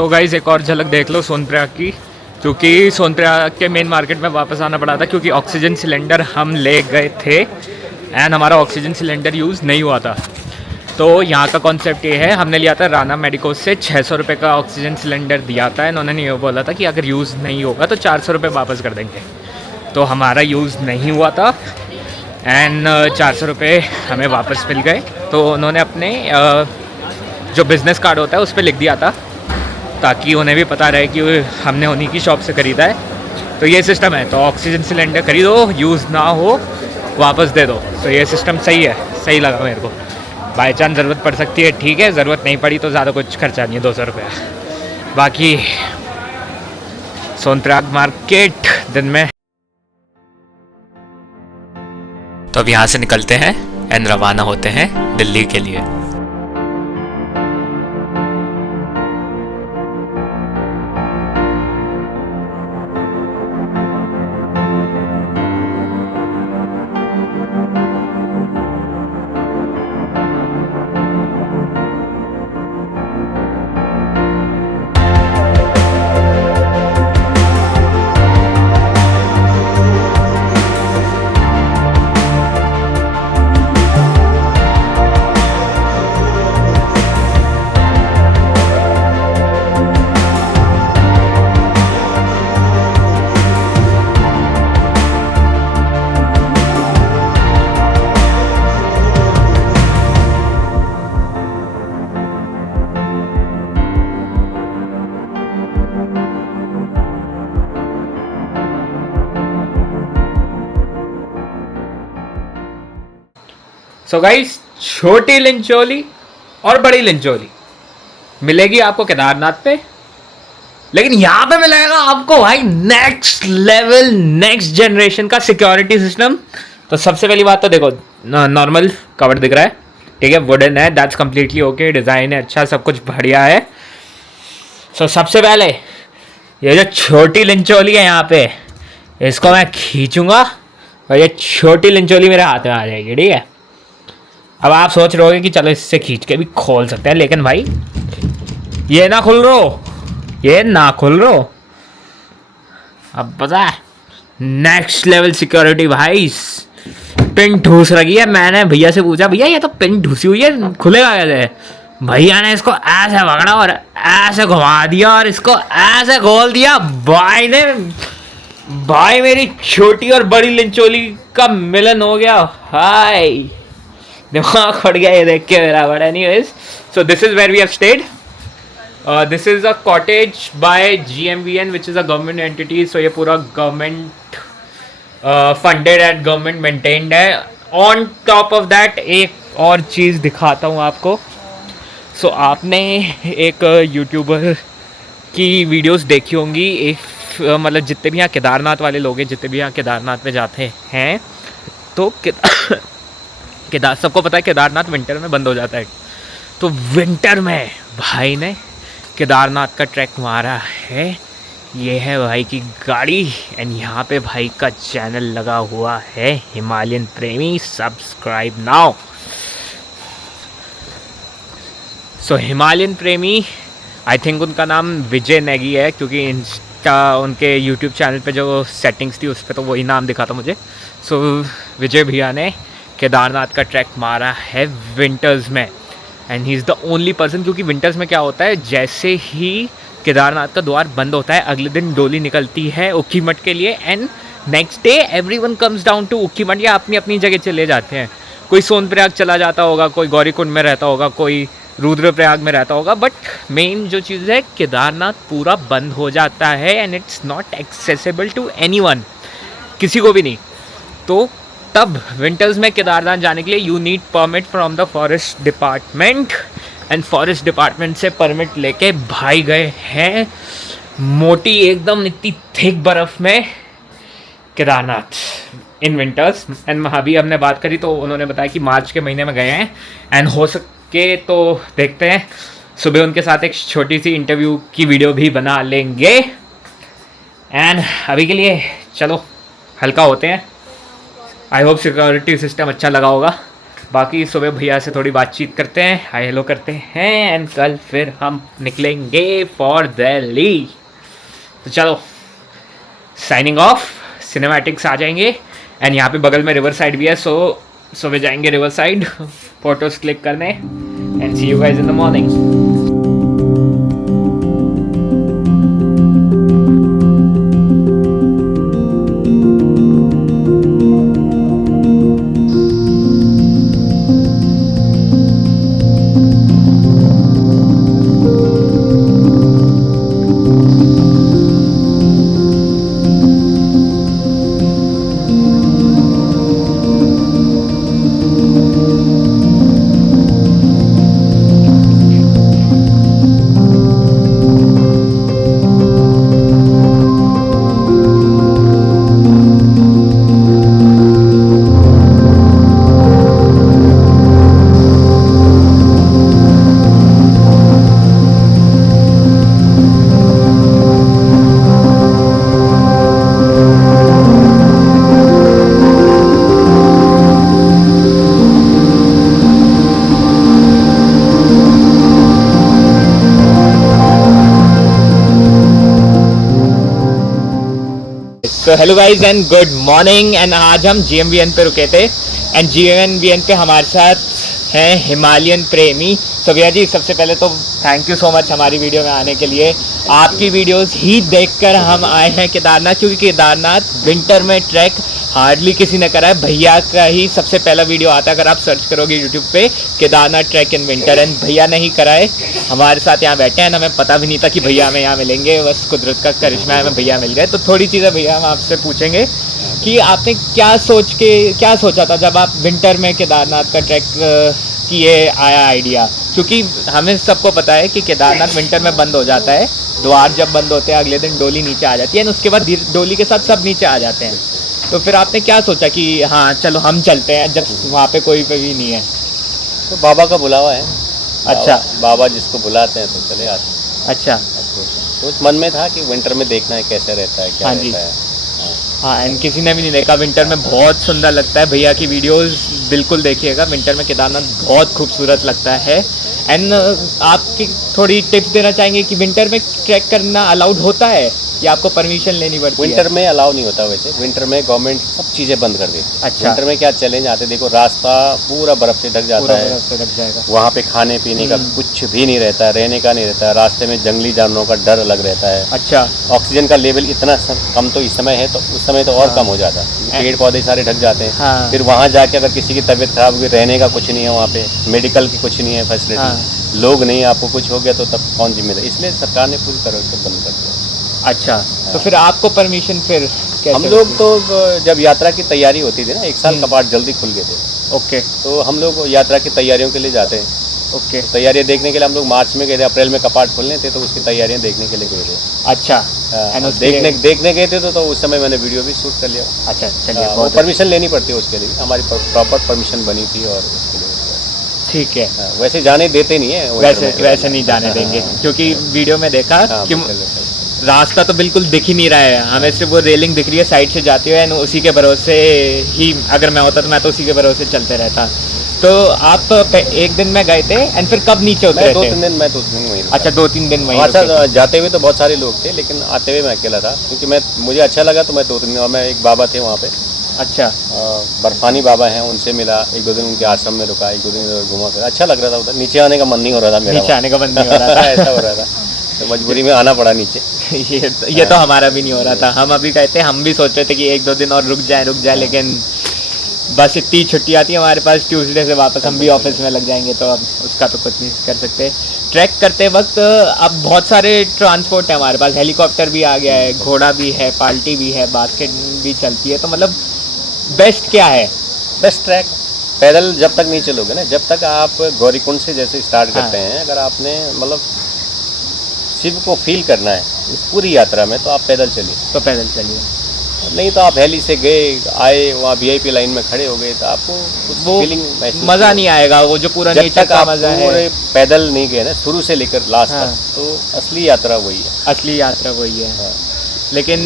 So guys एक और झलक देख लो सोनप्रयाग की, क्योंकि सोनप्रयाग के मेन मार्केट में वापस आना पड़ा था क्योंकि ऑक्सीजन सिलेंडर हम ले गए थे एंड हमारा ऑक्सीजन सिलेंडर यूज़ नहीं हुआ था। तो यहाँ का कॉन्सेप्ट ये है, हमने लिया था राना मेडिकोज से 600 रुपये का ऑक्सीजन सिलेंडर दिया था एंड उन्होंने ये बोला था कि अगर यूज़ नहीं होगा तो 400 रुपये वापस कर देंगे। तो हमारा यूज़ नहीं हुआ था एंड 400 रुपये हमें वापस मिल गए। तो उन्होंने अपने जो बिज़नेस कार्ड होता है उस पर लिख दिया था ताकि उन्हें भी पता रहे कि हमने उन्हीं की शॉप से ख़रीदा है। तो ये सिस्टम है, तो ऑक्सीजन सिलेंडर खरीदो, यूज़ ना हो वापस दे दो। तो ये सिस्टम सही है, सही लगा मेरे को। बाई चांस ज़रूरत पड़ सकती है, ठीक है, ज़रूरत नहीं पड़ी तो ज़्यादा कुछ खर्चा नहीं है, 200 रुपया। बाकी सोनप्रयाग मार्केट दिन में। तो अब यहाँ से निकलते हैं एंड रवाना होते हैं दिल्ली के लिए। सो गाइस छोटी लिंचोली और बड़ी लिंचोली मिलेगी आपको केदारनाथ पे, लेकिन यहाँ पे मिलेगा आपको भाई नेक्स्ट लेवल, नेक्स्ट जनरेशन का सिक्योरिटी सिस्टम। तो सबसे पहली बात तो देखो, नॉर्मल कवर दिख रहा है, ठीक है, वुडन है, दैट्स कम्प्लीटली ओके, डिज़ाइन है अच्छा, सब कुछ बढ़िया है। सो सबसे पहले ये जो छोटी लिंचोली है यहाँ पे, इसको मैं खींचूंगा और ये छोटी लिंचोली मेरे हाथ में आ जाएगी, ठीक है। अब आप सोच रहे होगे कि चलो इससे खींच के भी खोल सकते हैं, लेकिन भाई ये ना खुल रो, ये ना खुल रो। अब पता है नेक्स्ट लेवल सिक्योरिटी भाई, पिन ठूस रखी है। मैंने भैया से पूछा, भैया ये तो पिन ठूसी हुई है, खुलेगा कैसे? भैया ने इसको ऐसे पकड़ा और ऐसे घुमा दिया और इसको ऐसे खोल दिया। भाई मेरी छोटी और बड़ी लिंचोली का मिलन हो गया। हाय, दिमाग फट गया ये देख के मेरा। But anyways, so this is where we have stayed. This is a cottage by GMVN which is a government entity. So ये पूरा government funded and government maintained है। ऑन टॉप ऑफ दैट एक और चीज़ दिखाता हूँ आपको। सो आपने एक यूट्यूबर की वीडियोस देखी होंगी, एक मतलब जितने भी यहाँ केदारनाथ वाले लोग हैं, जितने भी यहाँ केदारनाथ में जाते हैं, तो सबको पता है केदारनाथ विंटर में बंद हो जाता है। तो विंटर में भाई ने केदारनाथ का ट्रैक मारा है। ये है भाई की गाड़ी एंड यहाँ पे भाई का चैनल लगा हुआ है हिमालयन प्रेमी, सब्सक्राइब नाउ। सो हिमालयन प्रेमी, आई थिंक उनका नाम विजय नेगी है, क्योंकि इंस्टा उनके यूट्यूब चैनल पे जो सेटिंग्स थी उस पर तो वही नाम दिखा था मुझे। सो विजय भैया ने केदारनाथ का ट्रैक मारा है विंटर्स में and he is the only person. क्योंकि विंटर्स में क्या होता है, जैसे ही केदारनाथ का द्वार बंद होता है अगले दिन डोली निकलती है ऊखीमठ के लिए and next day everyone comes down to Ukhimath, या अपनी अपनी जगह चले जाते हैं। कोई सोनप्रयाग चला जाता होगा, कोई गौरीकुंड में रहता होगा, कोई रुद्रप्रयाग में रहता होगा, बट मेन जो चीज़ है केदारनाथ पूरा बंद हो जाता है and it's not accessible to anyone, किसी को भी नहीं। तो तब विंटर्स में केदारनाथ जाने के लिए you need permit from the forest department and forest department से परमिट लेके भाई गए हैं मोटी एकदम इतनी थिक बर्फ़ में केदारनाथ इन विंटर्स। एंड अभी हमने बात करी तो उन्होंने बताया कि मार्च के महीने में गए हैं एंड हो सके तो देखते हैं सुबह उनके साथ एक छोटी सी इंटरव्यू की वीडियो भी बना लेंगे। एंड अभी के लिए चलो हल्का होते हैं। आई होप सिक्योरिटी सिस्टम अच्छा लगा होगा। बाकी सुबह भैया से थोड़ी बातचीत करते हैं, हाय हेलो करते हैं, एंड कल फिर हम निकलेंगे फॉर दिल्ली। तो चलो साइनिंग ऑफ, सिनेमैटिक्स आ जाएंगे। एंड यहाँ पे बगल में रिवर साइड भी है, सो सुबह जाएंगे रिवर साइड फोटोज क्लिक करने, and see you guys in the morning. तो hello guys and good morning. And आज हम GMVN पे रुके थे, एंड GMVN पे हमारे साथ हैं हिमालयन प्रेमी। तो भैया जी सबसे पहले तो थैंक यू सो मच हमारी वीडियो में आने के लिए। आपकी वीडियोस ही देखकर हम आए हैं केदारनाथ, क्योंकि केदारनाथ विंटर में ट्रैक हार्डली किसी ने करा है। भैया का ही सबसे पहला वीडियो आता है, अगर आप सर्च करोगे यूट्यूब पे Kedarnath track in winter, and भैया ने ही करा है। हमारे साथ यहाँ बैठे हैं, हमें पता भी नहीं था कि भैया हमें यहाँ मिलेंगे, बस कुदरत का करिश्मा है, हमें भैया मिल गए। तो थोड़ी चीज़ें भैया हम आपसे पूछेंगे कि आपने क्या सोचा था जब आप विंटर में केदारनाथ का ट्रैक किए आया आइडिया, क्योंकि हमें सबको पता है कि केदारनाथ विंटर में बंद हो जाता है, द्वार जब बंद होते हैं अगले दिन डोली नीचे आ जाती है, उसके बाद डोली के साथ सब नीचे आ जाते हैं। तो फिर आपने क्या सोचा कि हाँ चलो हम चलते हैं, जब वहाँ पे कोई भी नहीं है? तो बाबा का बुलावा है। अच्छा, बाबा जिसको बुलाते हैं तो चले आते हैं। अच्छा, तो मन में था कि विंटर में देखना है कैसे रहता है, क्या हाँ जी। रहता है। हाँ, एंड किसी ने भी नहीं देखा, विंटर में बहुत सुंदर लगता है। भैया की वीडियोस बिल्कुल देखिएगा, विंटर में केदारनाथ बहुत खूबसूरत लगता है। एंड आपकी थोड़ी टिप्स देना चाहेंगे कि विंटर में ट्रैक करना अलाउड होता है या आपको परमिशन लेनी पड़ती है? विंटर में अलाउ नहीं होता वैसे, विंटर में गवर्नमेंट सब चीज़ें बंद कर देती है। अच्छा। विंटर में क्या चैलेंज आते, देखो रास्ता पूरा बर्फ़ से ढक जाता है, बर्फ से ढक जाएगा, वहाँ पे खाने पीने का कुछ भी नहीं रहता है, रहने का नहीं रहता है, रास्ते में जंगली जानवरों का डर अलग रहता है। अच्छा, ऑक्सीजन का लेवल इतना कम तो इस समय है, तो उस समय तो और कम हो जाता है, पेड़ पौधे सारे ढक जाते हैं। हाँ। फिर वहाँ जाके अगर किसी की तबीयत खराब हुई, रहने का कुछ नहीं है वहाँ पे, मेडिकल की कुछ नहीं है फैसिलिटी, लोग नहीं, आपको कुछ हो गया तो तब कौन जिम्मेदार, इसलिए सरकार ने पूरी तरह से बंद कर दिया। अच्छा, तो फिर आपको परमिशन फिर कैसे? हम लोग तो जब यात्रा की तैयारी होती थी ना, एक साल कपाट जल्दी खुल गए थे, ओके, तो हम लोग यात्रा की तैयारियों के लिए जाते हैं। ओके, तैयारियां देखने के लिए हम लोग मार्च में गए थे, अप्रैल में कपाट खोलने थे, तो उसकी तैयारियां देखने के लिए गए थे। अच्छा, हाँ, देखने गए थे तो उस समय मैंने वीडियो भी शूट कर लिया। अच्छा, चलिए, वो बहुत परमिशन लेनी पड़ती है उसके लिए, हमारी प्रॉपर परमिशन बनी थी और उसके लिए ठीक है। वैसे जाने देते नहीं है, वैसे नहीं जाने देंगे, क्योंकि वीडियो में देखा कि रास्ता तो बिल्कुल दिख ही नहीं रहा है, हमें सिर्फ वो रेलिंग दिख रही है साइड से जाती है, उसी के भरोसे ही, अगर मैं होता तो मैं तो उसी के भरोसे चलते रहता। तो आप एक दिन में गए थे, एंड फिर कब नीचे उतरे थे? 2-3 दिन, मैं 2-3 दिन वहीं। अच्छा, 2-3 दिन वहीं। अच्छा, जाते हुए तो बहुत सारे लोग थे, लेकिन आते हुए मैं अकेला था, क्योंकि मुझे अच्छा लगा, तो मैं 2-3 दिन, और मैं एक बाबा थे वहाँ पे। अच्छा, बर्फानी बाबा हैं, उनसे मिला, 1-2 दिन उनके आश्रम में रुका, 1-2 दिन घुमा फिर, अच्छा लग रहा था उधर। नीचे आने का मन नहीं हो रहा था मेरा, नीचे आने का मन नहीं हो रहा था ऐसा हो रहा था, तो मजबूरी में आना पड़ा नीचे। ये तो हमारा भी नहीं हो रहा था, हम अभी कहते, हम भी सोच रहे थे कि 1-2 दिन और रुक जाए, लेकिन बस इतनी छुट्टी आती है हमारे पास, ट्यूसडे से वापस हम भी ऑफिस में लग जाएंगे, तो अब उसका तो कुछ नहीं कर सकते। ट्रैक करते वक्त अब बहुत सारे ट्रांसपोर्ट है हमारे पास, हेलीकॉप्टर भी आ गया है, घोड़ा भी है, पाल्टी भी है, बास्केट भी चलती है, तो मतलब बेस्ट क्या है? बेस्ट ट्रैक पैदल जब तक नहीं चलोगे ना, जब तक आप गौरीकुंड से जैसे स्टार्ट करते हैं, अगर आपने मतलब शिव को फील करना है इस पूरी यात्रा में, तो आप पैदल चलिए। तो पैदल चलिए, नहीं तो आप हेली से गए, आए वहाँ VIP लाइन में खड़े हो गए, तो आपको वो फीलिंग मज़ा नहीं आएगा, वो जो पूरा नेचर का मज़ा है। पूरे पैदल नहीं गए ना शुरू से लेकर लास्ट तक, तो असली यात्रा वही है। असली यात्रा वही है। लेकिन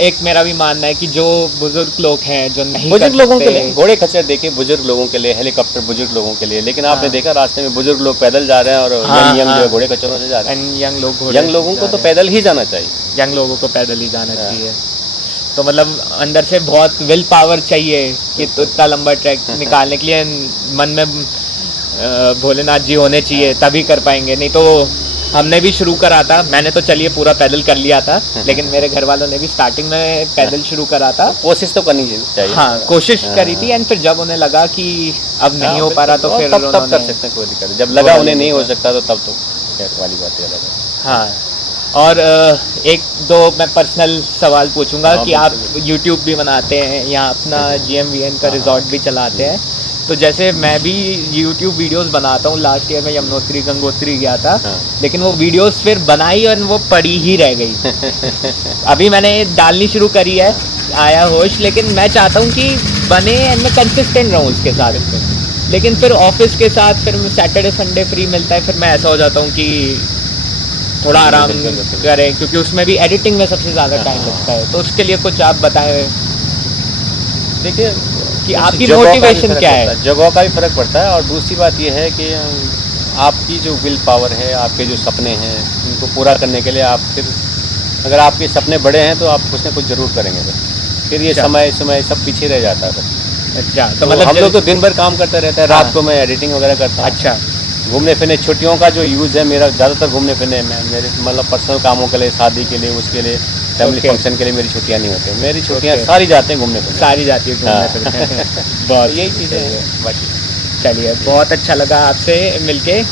एक मेरा भी मानना है कि जो बुजुर्ग लोग हैं जो नहीं बुजुर्ग कर लोगों के सकते, लिए घोड़े खच्चर देखिए, बुजुर्ग लोगों के लिए, हेलीकॉप्टर बुजुर्ग लोगों के लिए, लेकिन आपने देखा रास्ते में बुजुर्ग लोग पैदल जा रहे हैं और हाँ, यंग जो हाँ। है घोड़े खच्चरों से जा रहे हैं। एंड यंग लोग घोड़े यंग लोगों को तो पैदल ही जाना चाहिए। यंग लोगों को पैदल ही जाना चाहिए। तो मतलब अंदर से बहुत विल पावर चाहिए कि तो इतना लंबा ट्रैक निकालने के लिए मन में भोलेनाथ जी होने चाहिए, तभी कर पाएंगे। नहीं तो हमने भी शुरू करा था, मैंने तो चलिए पूरा पैदल कर लिया था, लेकिन मेरे घर वालों ने भी स्टार्टिंग में पैदल शुरू करा था। कोशिश तो करनी चाहिए। हाँ, कोशिश करी थी। एंड फिर जब उन्हें लगा कि अब नहीं हो पा रहा तो फिर तब कर सकते हैं, कोई दिक्कत नहीं। जब लगा उन्हें नहीं हो सकता तो तब तो खैर वाली बात है। हाँ, और एक दो मैं पर्सनल सवाल पूछूंगा कि आप यूट्यूब भी बनाते हैं, यहाँ अपना GMVN का रिजॉर्ट भी चलाते हैं। तो जैसे मैं भी यूट्यूब वीडियोस बनाता हूँ, लास्ट ईयर में यमुनोत्री गंगोत्री गया था, लेकिन वो वीडियोस फिर बनाई और वो पड़ी ही रह गई। अभी मैंने डालनी शुरू करी है, आया होश, लेकिन मैं चाहता हूँ कि बने एंड मैं कंसिस्टेंट रहूँ उसके साथ। लेकिन फिर ऑफिस के साथ फिर सैटरडे संडे फ्री मिलता है, फिर मैं ऐसा हो जाता हूँ कि थोड़ा आराम करें, क्योंकि उसमें भी एडिटिंग में सबसे ज़्यादा टाइम लगता है। तो उसके लिए कुछ आप बताएं। देखिए कि आपकी मोटिवेशन क्या है? जगह का भी फर्क पड़ता है, और दूसरी बात यह है कि आपकी जो विल पावर है, आपके जो सपने हैं, उनको पूरा करने के लिए आप फिर अगर आपके सपने बड़े हैं तो आप कुछ ना कुछ ज़रूर करेंगे। फिर ये समय सब पीछे रह जाता है। अच्छा, तो मतलब हम लोग तो दिन भर काम करते रहते हैं, रात को मैं एडिटिंग वगैरह करता हूँ। अच्छा, घूमने फिरने, छुट्टियों का जो यूज़ है मेरा ज़्यादातर घूमने फिरने में, मेरे मतलब पर्सनल कामों के लिए, शादी के लिए, उसके लिए, फैमिली फंक्शन के लिए मेरी छुट्टियाँ नहीं होती। मेरी छुट्टियाँ सारी जाते हैं घूमने फिरने, सारी जाती है घूमने फिरने। बहुत यही चीज़ें हैं बाकी। चलिए, बहुत अच्छा लगा आपसे मिलके।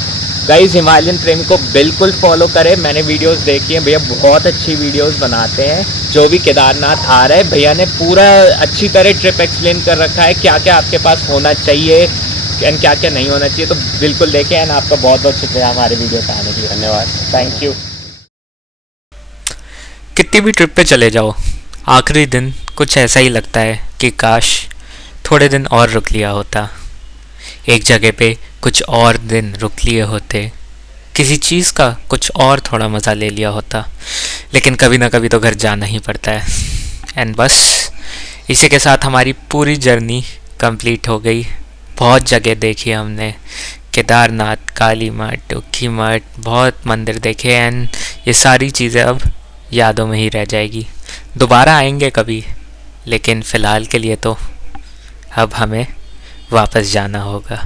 गाइस, हिमालयन प्रेमी को बिल्कुल फॉलो करें। मैंने वीडियोस देखी हैं, भैया बहुत अच्छी वीडियोस बनाते हैं। जो भी केदारनाथ आ रहा है, भैया ने पूरा अच्छी तरह ट्रिप एक्सप्लेन कर रखा है, क्या क्या आपके पास होना चाहिए एंड क्या क्या नहीं होना चाहिए। तो बिल्कुल देखें। एंड आपका बहुत बहुत शुक्रिया हमारे वीडियो पे आने के लिए। धन्यवाद। Thank you. कितनी भी ट्रिप पे चले जाओ, आखिरी दिन कुछ ऐसा ही लगता है कि काश थोड़े दिन और रुक लिया होता, एक जगह पे कुछ और दिन रुक लिए होते, किसी चीज़ का कुछ और थोड़ा मज़ा ले लिया होता। लेकिन कभी ना कभी तो घर जाना ही पड़ता है। एंड बस इसी के साथ हमारी पूरी जर्नी कंप्लीट हो गई। बहुत जगह देखी हमने, केदारनाथ, काली मठ, उखी मठ, बहुत मंदिर देखे। एंड ये सारी चीज़ें अब यादों में ही रह जाएगी। दोबारा आएंगे कभी, लेकिन फ़िलहाल के लिए तो अब हमें वापस जाना होगा।